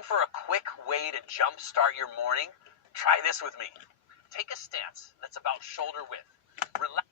Looking for a quick way to jumpstart your morning? Try this with me. Take a stance that's about shoulder width. Relax.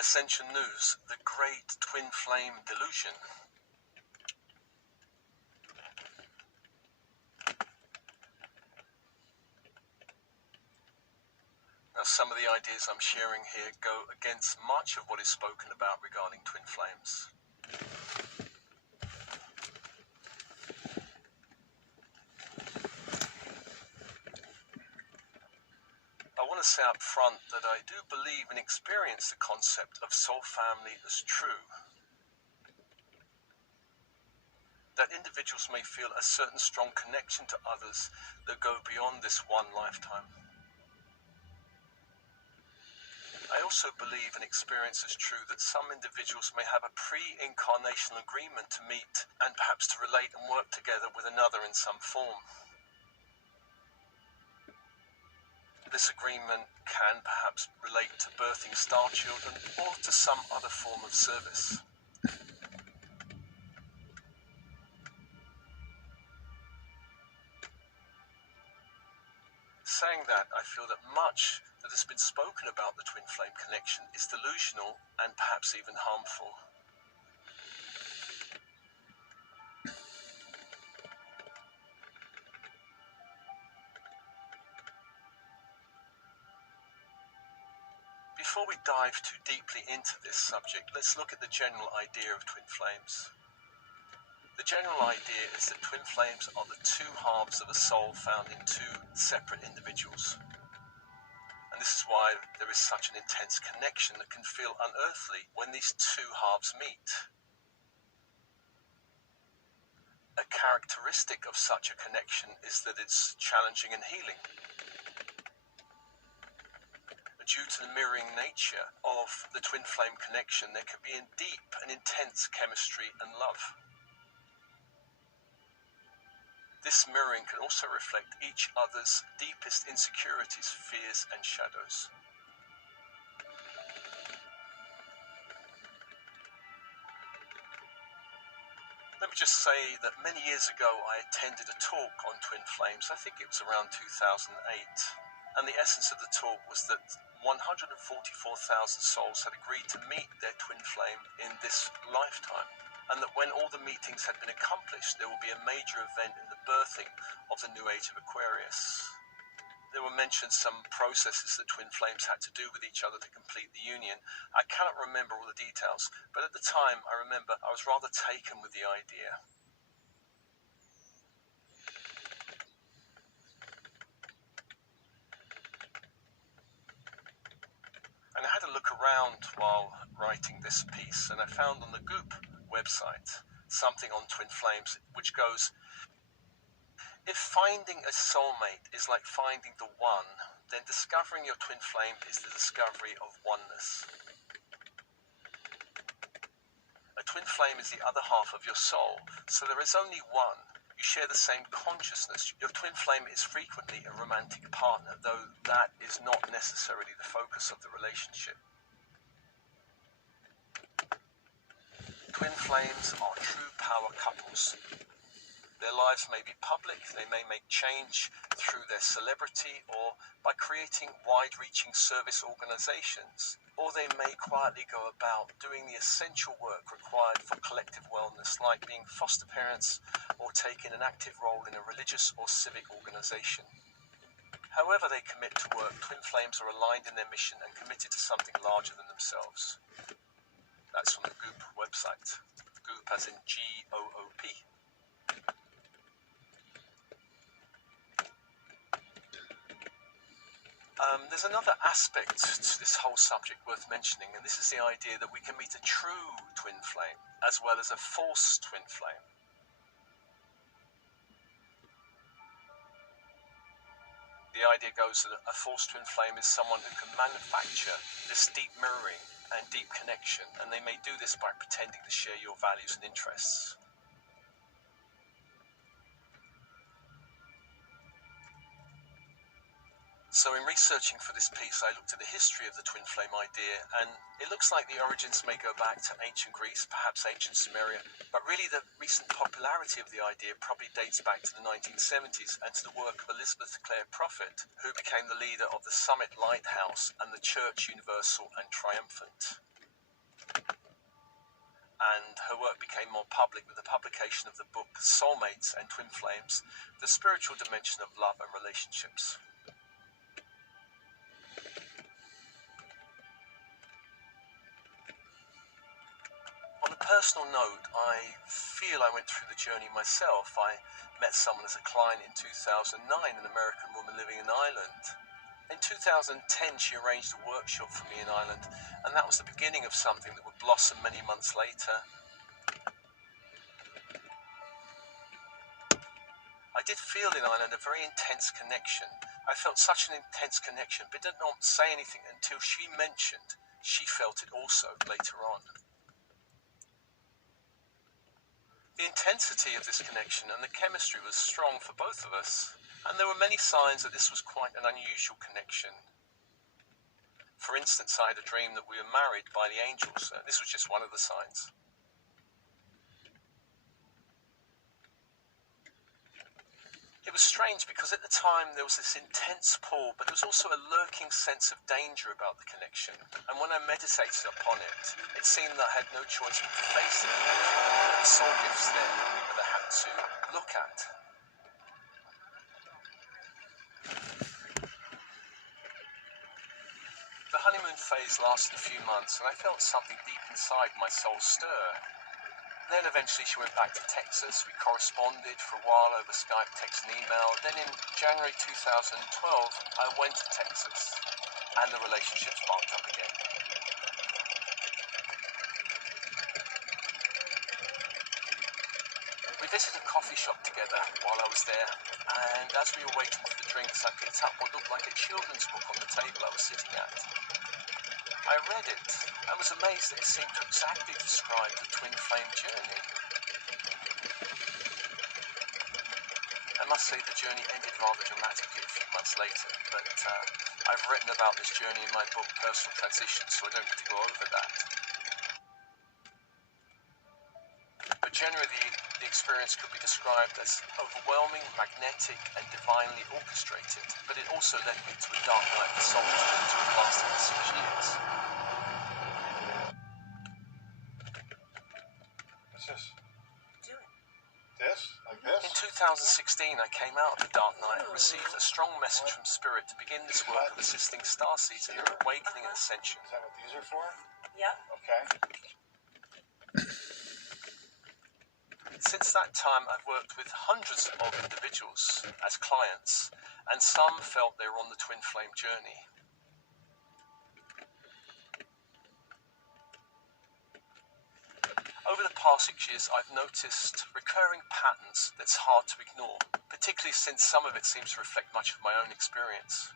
Ascension News, the Great Twin Flame Delusion. Now, some of the ideas I'm sharing here go against much of what is spoken about regarding twin flames. I want to say up front that I do believe and experience the concept of soul family as true. That individuals may feel a certain strong connection to others that go beyond this one lifetime. I also believe and experience as true that some individuals may have a pre-incarnational agreement to meet and perhaps to relate and work together with another in some form. This agreement can perhaps relate to birthing star children or to some other form of service. Saying that, I feel that much that has been spoken about the twin flame connection is delusional and perhaps even harmful. Before we dive too deeply into this subject, let's look at the general idea of twin flames. The general idea is that twin flames are the two halves of a soul found in two separate individuals. And this is why there is such an intense connection that can feel unearthly when these two halves meet. A characteristic of such a connection is that it's challenging and healing. Due to the mirroring nature of the twin flame connection, there can be a deep and intense chemistry and love. This mirroring can also reflect each other's deepest insecurities, fears, and shadows. Let me just say that many years ago I attended a talk on twin flames. I think it was around 2008. And the essence of the talk was that 144,000 souls had agreed to meet their twin flame in this lifetime. And that when all the meetings had been accomplished, there will be a major event in the birthing of the new age of Aquarius. There were mentioned some processes that twin flames had to do with each other to complete the union. I cannot remember all the details, but at the time I remember I was rather taken with the idea. And I had a look around while writing this piece, and I found on the Goop website something on twin flames which goes, if finding a soulmate is like finding the one, then discovering your twin flame is the discovery of oneness. A twin flame is the other half of your soul, so there is only one. You share the same consciousness. Your twin flame is frequently a romantic partner, though that is not necessarily the focus of the relationship. Twin flames are true power couples. Their lives may be public, they may make change through their celebrity or by creating wide-reaching service organizations, or they may quietly go about doing the essential work required for collective wellness, like being foster parents or taking an active role in a religious or civic organization. However they commit to work, twin flames are aligned in their mission and committed to something larger than themselves. That's from the Goop website. Goop as in G-O-O-P. There's another aspect to this whole subject worth mentioning, and this is the idea that we can meet a true twin flame as well as a false twin flame. The idea goes that a false twin flame is someone who can manufacture this deep mirroring and deep connection, and they may do this by pretending to share your values and interests. So in researching for this piece, I looked at the history of the twin flame idea, and it looks like the origins may go back to ancient Greece, perhaps ancient Sumeria, but really the recent popularity of the idea probably dates back to the 1970s and to the work of Elizabeth Clare Prophet, who became the leader of the Summit Lighthouse and the Church Universal and Triumphant. And her work became more public with the publication of the book Soulmates and Twin Flames, The Spiritual Dimension of Love and Relationships. On a personal note, I feel I went through the journey myself. I met someone as a client in 2009, an American woman living in Ireland. In 2010, she arranged a workshop for me in Ireland, and that was the beginning of something that would blossom many months later. I did feel in Ireland a very intense connection. I felt such an intense connection, but did not say anything until she mentioned she felt it also later on. The intensity of this connection and the chemistry was strong for both of us, and there were many signs that this was quite an unusual connection. For instance, I had a dream that we were married by the angels. This was just one of the signs. It was strange because at the time there was this intense pull, but there was also a lurking sense of danger about the connection. And when I meditated upon it, it seemed that I had no choice but to face the connection. There were soul gifts there that I had to look at. The honeymoon phase lasted a few months, and I felt something deep inside my soul stir. Then eventually she went back to Texas. We corresponded for a while over Skype, text and email. Then in January 2012, I went to Texas and the relationship sparked up again. We visited a coffee shop together while I was there, and as we were waiting for the drinks, I picked up what looked like a children's book on the table I was sitting at. I read it and was amazed that it seemed to exactly describe the twin flame journey. I must say the journey ended rather dramatically a few months later, but I've written about this journey in my book Personal Transition, so I don't need to go over that. But generally the experience could be described as overwhelming, magnetic and divinely orchestrated, but it also led me to a dark night of the soul which lasted 6 years. In 2016, I came out of the dark night and received a strong message from Spirit to begin this work of assisting starseeds in their awakening and ascension. Is that what these are for? Yeah. Okay. Since that time, I've worked with hundreds of individuals as clients, and some felt they were on the twin flame journey. Over the past 6 years, I've noticed recurring patterns that's hard to ignore, particularly since some of it seems to reflect much of my own experience.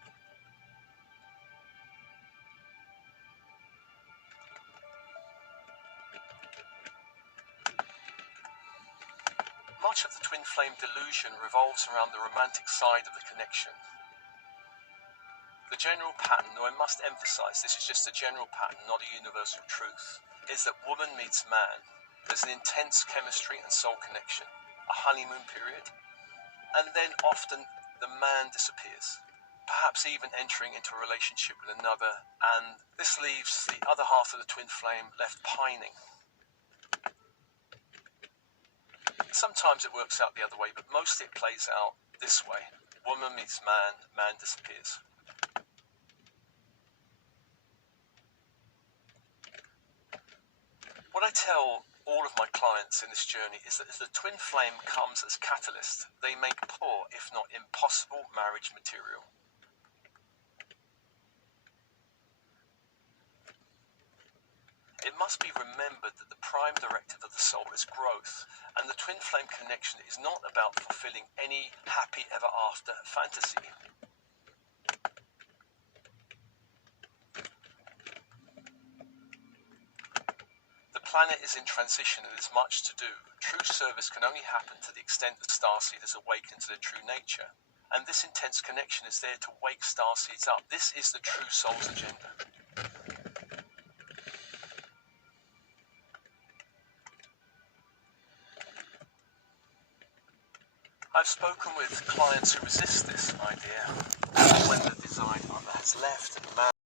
Much of the twin flame delusion revolves around the romantic side of the connection. The general pattern, though I must emphasize this is just a general pattern, not a universal truth, is that woman meets man. There's an intense chemistry and soul connection, a honeymoon period, and then often the man disappears, perhaps even entering into a relationship with another, and this leaves the other half of the twin flame left pining. Sometimes it works out the other way, but mostly it plays out this way. Woman meets man, man disappears. What I tell all of my clients in this journey is that if the twin flame comes as catalyst, they make poor, if not impossible, marriage material. It must be remembered that the prime directive of the soul is growth, and the twin flame connection is not about fulfilling any happy ever after fantasy. The planet is in transition and there's much to do. True service can only happen to the extent that starseeders awaken to their true nature. And this intense connection is there to wake starseeds up. This is the true soul's agenda. I've spoken with clients who resist this idea when the desired other has left and married.